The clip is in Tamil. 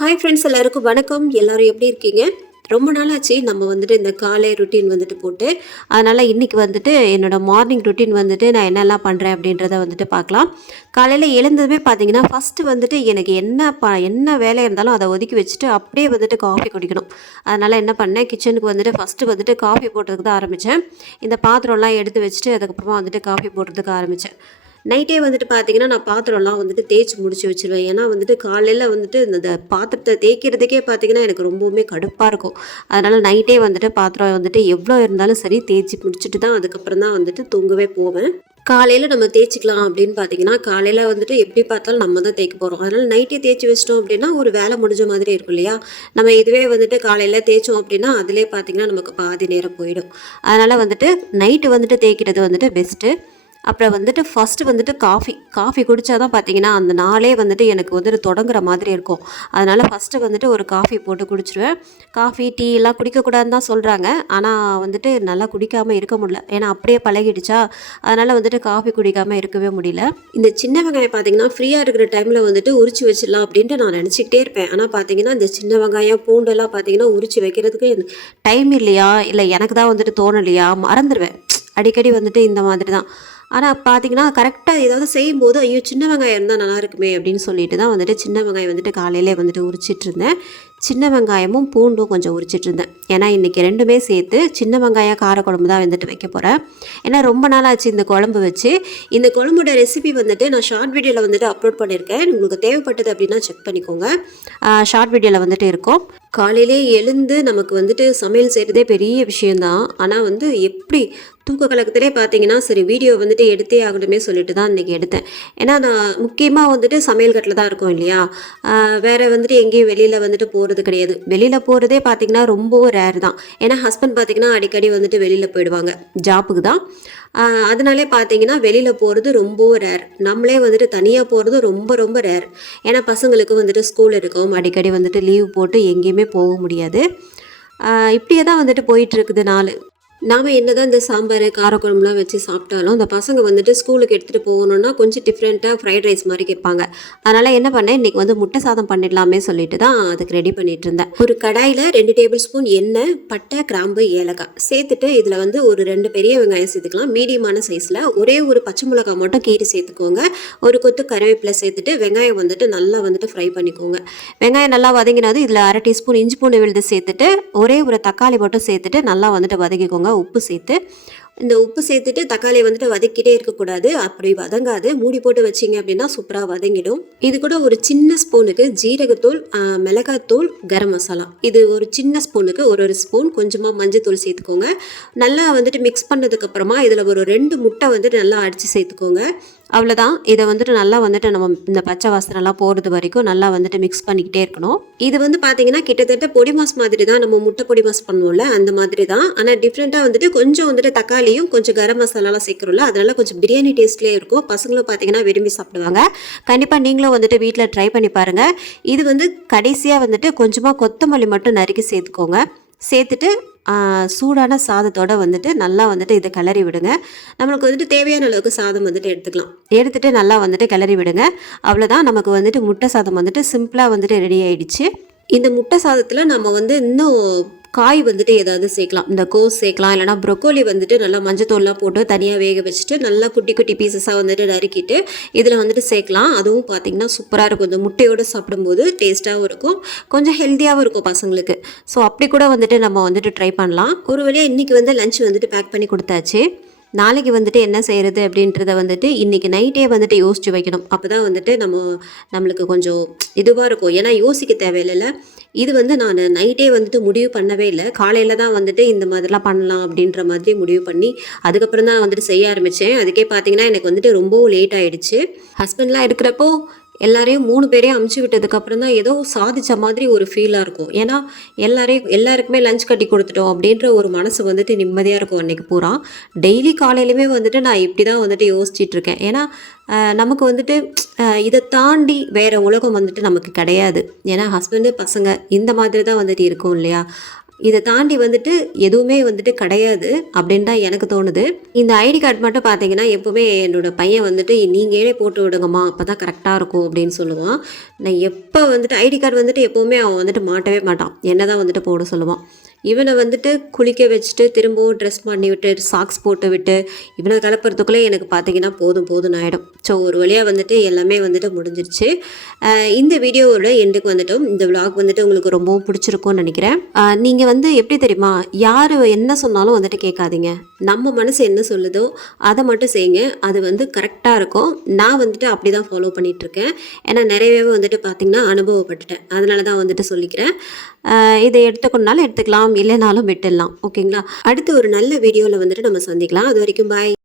ஹாய் ஃப்ரெண்ட்ஸ், எல்லாருக்கும் வணக்கம். எல்லாரும் எப்படி இருக்கீங்க? ரொம்ப நாளாச்சு நம்ம வந்துட்டு இந்த காலை ரொட்டீன் வந்துட்டு போட்டு. அதனால் இன்றைக்கி வந்துட்டு என்னோடய மார்னிங் ரொட்டீன் வந்துட்டு நான் என்னெல்லாம் பண்ணுறேன் அப்படின்றத வந்துட்டு பார்க்கலாம். காலையில் எழுந்ததுமே பார்த்தீங்கன்னா ஃபஸ்ட்டு வந்துட்டு எனக்கு என்ன வேலை இருந்தாலும் அதை ஒதுக்கி வச்சுட்டு அப்படியே வந்துட்டு காஃபி குடிக்கணும். அதனால் என்ன பண்ணேன், கிச்சனுக்கு வந்துட்டு ஃபஸ்ட்டு வந்துட்டு காஃபி போடுறதுக்கு தான் ஆரம்பித்தேன். இந்த பாத்திரம்லாம் எடுத்து வச்சுட்டு அதுக்கப்புறமா வந்துட்டு காஃபி போடுறதுக்கு ஆரம்பித்தேன். நைட்டே வந்துட்டு பார்த்தீங்கன்னா நான் பாத்திரம்லாம் வந்துட்டு தேய்ச்சி முடிச்சு வச்சுருவேன். ஏன்னா வந்துட்டு காலையில் வந்துட்டு இந்த பாத்திரத்தை தேய்க்கிறதுக்கே பார்த்தீங்கன்னா எனக்கு ரொம்பவுமே கடுப்பாக இருக்கும். அதனால் நைட்டே வந்துட்டு பாத்திரம் வந்துட்டு எவ்வளோ இருந்தாலும் சரி தேய்ச்சி முடிச்சுட்டு தான் அதுக்கப்புறம் தான் வந்துட்டு தூங்கவே போவேன். காலையில் நம்ம தேய்ச்சிக்கலாம் அப்படின்னு பார்த்தீங்கன்னா காலையில் வந்துட்டு எப்படி பார்த்தாலும் நம்ம தான் தேய்க்க போகிறோம். அதனால் நைட்டே தேய்ச்சி வச்சிட்டோம் அப்படின்னா ஒரு வேலை முடிஞ்ச மாதிரி இருக்கும் இல்லையா? நம்ம இதுவே வந்துட்டு காலையில் தேய்ச்சோம் அப்படின்னா அதிலே பார்த்தீங்கன்னா நமக்கு பாதி நேரம் போயிடும். அதனால் வந்துட்டு நைட்டு வந்துட்டு தேய்க்கிறது வந்துட்டு பெஸ்ட்டு. அப்புறம் வந்துட்டு ஃபஸ்ட்டு வந்துட்டு காஃபி குடித்தா தான் பார்த்தீங்கன்னா அந்த நாளே வந்துட்டு எனக்கு வந்துட்டு தொடங்குற மாதிரி இருக்கும். அதனால் ஃபஸ்ட்டு வந்துட்டு ஒரு காஃபி போட்டு குடிச்சிடுவேன். காஃபி டீ எல்லாம் குடிக்கக்கூடாதுன்னு தான் சொல்கிறாங்க. ஆனால் வந்துட்டு நல்லா குடிக்காமல் இருக்க முடியல. ஏன்னா அப்படியே பழகிடுச்சா, அதனால் வந்துட்டு காஃபி குடிக்காமல் இருக்கவே முடியல. இந்த சின்ன வெங்காயம் பார்த்தீங்கன்னா ஃப்ரீயாக இருக்கிற டைமில் வந்துட்டு உரிச்சு வச்சிடலாம் அப்படின்ட்டு நான் நினச்சிக்கிட்டே இருப்பேன். ஆனால் பார்த்தீங்கன்னா இந்த சின்ன வெங்காயம் பூண்டெல்லாம் பார்த்தீங்கன்னா உரிச்சு வைக்கிறதுக்கு டைம் இல்லையா, இல்லை எனக்கு தான் வந்துட்டு தோணலையா, மறந்துடுவேன் அடிக்கடி வந்துட்டு இந்த மாதிரி தான். ஆனால் பார்த்தீங்கன்னா கரெக்டாக ஏதாவது செய்யும்போது ஐயோ சின்ன வெங்காயம் இருந்தால் நல்லா இருக்குமே அப்படின்னு சொல்லிட்டு தான் வந்துட்டு சின்ன வெங்காயம் வந்துட்டு காலையிலே வந்துட்டு உரிச்சிட்டு இருந்தேன். சின்ன வெங்காயமும் பூண்டும் கொஞ்சம் உரிச்சிட்டு இருந்தேன். ஏன்னா இன்றைக்கி ரெண்டுமே சேர்த்து சின்ன வெங்காயம் காரக்குழம்பு தான் வந்துட்டு வைக்க போகிறேன். ஏன்னா ரொம்ப நாள் ஆச்சு இந்த குழம்பு வச்சு. இந்த குழம்போட ரெசிபி வந்துட்டு நான் ஷார்ட் வீடியோவில் வந்துட்டு அப்லோட் பண்ணியிருக்கேன். உங்களுக்கு தேவைப்பட்டது அப்படின்னா செக் பண்ணிக்கோங்க. ஷார்ட் வீடியோவில் வந்துட்டு இருக்கும். காலையிலே எழுந்து நமக்கு வந்துட்டு சமையல் செய்கிறதே பெரிய விஷயந்தான். ஆனால் வந்து எப்படி தூக்க கலக்கத்திலே பார்த்தீங்கன்னா சரி வீடியோ வந்துட்டு எடுத்தே ஆகணுமே சொல்லிட்டு தான் இன்றைக்கி எடுத்தேன். ஏன்னா நான் முக்கியமாக வந்துட்டு சமையல் கட்டில் தான் இருக்கோம் இல்லையா? வேறு வந்துட்டு எங்கேயும் வெளியில் வந்துட்டு போகிறது கிடையாது. வெளியில் போகிறதே பார்த்திங்கன்னா ரொம்பவும் ரேர் தான். ஏன்னா ஹஸ்பண்ட் பார்த்திங்கன்னா அடிக்கடி வந்துட்டு வெளியில் போயிடுவாங்க ஜாப்புக்கு தான். அதனாலே பார்த்தீங்கன்னா வெளியில் போகிறது ரொம்பவும் ரேர். நம்மளே வந்துட்டு தனியாக போகிறது ரொம்ப ரொம்ப ரேர். ஏன்னா பசங்களுக்கு வந்துட்டு ஸ்கூல் இருக்கும், அடிக்கடி வந்துட்டு லீவ் போட்டு எங்கேயுமே போக முடியாது. இப்படியே தான் வந்துட்டு போயிட்டுருக்குது நாள். நாம் என்ன தான் இந்த சாம்பார் காரக்குழம்புலாம் வச்சு சாப்பிட்டாலும் இந்த பசங்க வந்துட்டு ஸ்கூலுக்கு எடுத்துகிட்டு போகணுன்னா கொஞ்சம் டிஃப்ரெண்ட்டாக ஃப்ரைட் ரைஸ் மாதிரி கேட்பாங்க. அதனால் என்ன பண்ணேன், இன்றைக்கி வந்து முட்டை சாதம் பண்ணிடலாமே சொல்லிட்டு தான் அதுக்கு ரெடி பண்ணிகிட்டு இருந்தேன். ஒரு கடாயில் 2 டேபிள் ஸ்பூன் எண்ணெய், பட்டை, கிராம்பு, ஏலக்காய் சேர்த்துட்டு இதில் வந்து ஒரு 2 பெரிய வெங்காயம் சேர்த்துக்கலாம். மீடியமான சைஸில் ஒரே ஒரு பச்சை மிளகாய் மட்டும் கீறி சேர்த்துக்கோங்க. ஒரு கொத்து கருவேப்பிலை சேர்த்துட்டு வெங்காயம் வந்துட்டு நல்லா வந்துட்டு ஃப்ரை பண்ணிக்கோங்க. வெங்காயம் நல்லா வதங்கினது இதில் 1/2 டீஸ்பூன் இஞ்சி பூண்டு விழுது சேர்த்துட்டு ஒரே ஒரு தக்காளி மட்டும் சேர்த்துட்டு நல்லா வந்துட்டு வதக்கிக்கோங்க. உப்பு சேர்த்து இந்த உப்பு சேர்த்துட்டு தக்காளியை வந்துட்டு வதக்கிட்டே இருக்கக்கூடாது. அப்படி வதங்காது. மூடி போட்டு வச்சிங்க அப்படின்னா சூப்பராக வதங்கிடும். இது கூட ஒரு சின்ன ஸ்பூனுக்கு ஜீரகத்தூள், மிளகாத்தூள், கரம் மசாலா, இது ஒரு சின்ன ஸ்பூனுக்கு ஒரு ஸ்பூன் கொஞ்சமாக மஞ்சத்தூள் சேர்த்துக்கோங்க. நல்லா வந்துட்டு மிக்ஸ் பண்ணதுக்கப்புறமா இதில் ஒரு 2 முட்டை வந்துட்டு நல்லா அடித்து சேர்த்துக்கோங்க. அவ்வளோதான். இதை வந்துட்டு நல்லா வந்துட்டு நம்ம இந்த பச்சை வாசனைலாம் போகிறது வரைக்கும் நல்லா வந்துட்டு மிக்ஸ் பண்ணிக்கிட்டே இருக்கணும். இது வந்து பார்த்தீங்கன்னா கிட்டத்தட்ட பொடி மாஸ் மாதிரி தான், நம்ம முட்டை பொடி மாஸ் பண்ணுவோம்ல அந்த மாதிரி தான். ஆனால் டிஃப்ரெண்ட்டாக வந்துட்டு கொஞ்சம் வந்துட்டு தக்காளியும் கொஞ்சம் கரம் மசாலாலாம் சேர்க்குறோம்ல, அதனால கொஞ்சம் பிரியாணி டேஸ்ட்லேயே இருக்கும். பசங்களும் பார்த்தீங்கன்னா விரும்பி சாப்பிடுவாங்க. கண்டிப்பாக நீங்களும் வந்துட்டு வீட்டில் ட்ரை பண்ணி பாருங்கள். இது வந்து கடைசியாக வந்துட்டு கொஞ்சமாக கொத்தமல்லி மட்டும் நறுக்கி சேர்த்துக்கோங்க. சேர்த்துட்டு சூடான சாதத்தோடு வந்துட்டு நல்லா வந்துட்டு இதை கிளறி விடுங்க. நம்மளுக்கு வந்துட்டு தேவையான அளவுக்கு சாதம் வந்துட்டு எடுத்துகிட்டு நல்லா வந்துட்டு கிளறி விடுங்க. அவ்வளோதான், நமக்கு வந்துட்டு முட்டை சாதம் வந்துட்டு சிம்பிளாக வந்துட்டு ரெடி ஆகிடுச்சு. இந்த முட்டை சாதத்தில் நம்ம வந்து இன்னும் காய் வந்துட்டு ஏதாவது சேர்க்கலாம். இந்த கோஸ் சேர்க்கலாம், இல்லைனா ப்ரொக்கோலி வந்துட்டு நல்லா மஞ்சத்தூள்லாம் போட்டு தனியாக வேக வச்சுட்டு நல்லா குட்டி குட்டி பீசஸாக வந்துட்டு நறுக்கிட்டு இதில் வந்துட்டு சேர்க்கலாம். அதுவும் பார்த்திங்கன்னா சூப்பராக இருக்கும். இந்த முட்டையோடு சாப்பிடும்போது டேஸ்ட்டாகவும் இருக்கும், கொஞ்சம் ஹெல்த்தியாகவும் இருக்கும் பசங்களுக்கு. ஸோ அப்படி கூட வந்துட்டு நம்ம வந்துட்டு ட்ரை பண்ணலாம். ஒரு வழியாக இன்றைக்கி வந்து லஞ்ச் வந்துட்டு பேக் பண்ணி கொடுத்தாச்சு. நாளைக்கு வந்துட்டு என்ன செய்கிறது அப்படின்றத வந்துட்டு இன்றைக்கி நைட்டே வந்துட்டு யோசித்து வைக்கணும். அப்போ தான் வந்துட்டு நம்மளுக்கு கொஞ்சம் இதுவாக இருக்கும். ஏன்னா யோசிக்க தேவையில்லைல்ல. இது வந்து நான் நைட்டே வந்துட்டு முடிவு பண்ணவே இல்லை. காலையில் தான் வந்துட்டு இந்த மாதிரிலாம் பண்ணலாம் அப்படின்ற மாதிரி முடிவு பண்ணி அதுக்கப்புறம் தான் வந்துட்டு செய்ய ஆரம்பித்தேன். அதுக்கே பார்த்தீங்கன்னா எனக்கு வந்துட்டு ரொம்பவும் லேட் ஆகிடுச்சு. ஹஸ்பண்ட்லாம் இருக்கிறப்போ எல்லாரையும் 3 பேரையும் அமுச்சு விட்டதுக்கப்புறம் தான் ஏதோ சாதித்த மாதிரி ஒரு ஃபீலாக இருக்கும். ஏன்னா எல்லாருக்குமே லஞ்ச் கட்டி கொடுத்துட்டோம் அப்படின்ற ஒரு மனசு வந்துட்டு நிம்மதியாக இருக்கும் அன்றைக்கி பூரா. டெய்லி காலையிலுமே வந்துட்டு நான் இப்படி தான் வந்துட்டு யோசிச்சிட்ருக்கேன். ஏன்னா நமக்கு வந்துட்டு இதை தாண்டி வேறு உலகம் வந்துட்டு நமக்கு கிடையாது. ஏன்னா ஹஸ்பண்டு பசங்க இந்த மாதிரி தான் வந்துட்டு இருக்கும் இல்லையா? இதை தாண்டி வந்துட்டு எதுவுமே வந்துட்டு கிடையாது அப்படின்னு தான் எனக்கு தோணுது. இந்த ஐடி கார்டு மட்டும் பார்த்தீங்கன்னா எப்போவுமே என்னோட பையன் வந்துட்டு நீங்களே போட்டு விடுங்கம்மா அப்போ தான் கரெக்டாக இருக்கும் அப்படின்னு சொல்லுவான். நான் எப்போ வந்துட்டு ஐடி கார்டு வந்துட்டு எப்போவுமே அவன் வந்துட்டு மாட்டவே மாட்டான், என்ன தான் வந்துட்டு போட சொல்லுவான். இவனை வந்துட்டு குளிக்க வச்சுட்டு திரும்பவும் ட்ரெஸ் பண்ணி விட்டு சாக்ஸ் போட்டு விட்டு இவனை கிளப்புறதுக்குள்ளே எனக்கு பார்த்தீங்கன்னா போதும் போதும்னு ஆகிடும். ஸோ ஒரு வழியாக வந்துட்டு எல்லாமே வந்துட்டு முடிஞ்சிருச்சு. இந்த வீடியோவோட எண்டுக்கு வந்துட்டோம். இந்த விளாக் வந்துட்டு உங்களுக்கு ரொம்பவும் பிடிச்சிருக்கும்னு நினைக்கிறேன். நீங்கள் வந்து எப்படி தெரியுமா, யார் என்ன சொன்னாலும் வந்துட்டு கேட்காதீங்க. நம்ம மனசு என்ன சொல்லுதோ அதை மட்டும் செய்யுங்க, அது வந்து கரெக்டாக இருக்கும். நான் வந்துட்டு அப்படி தான் ஃபாலோ பண்ணிகிட்ருக்கேன். ஏன்னா நிறையவே வந்துட்டு பார்த்திங்கன்னா அனுபவப்பட்டுட்டேன், அதனால தான் வந்துட்டு சொல்லிக்கிறேன். இதை எடுத்துக்கணுனாலும் எடுத்துக்கலாம், இல்லைனாலும் விட்டுடலாம். ஓகேங்களா? அடுத்து ஒரு நல்ல வீடியோவில் வந்துட்டு நம்ம சந்திக்கலாம். அது வரைக்கும் பாய்.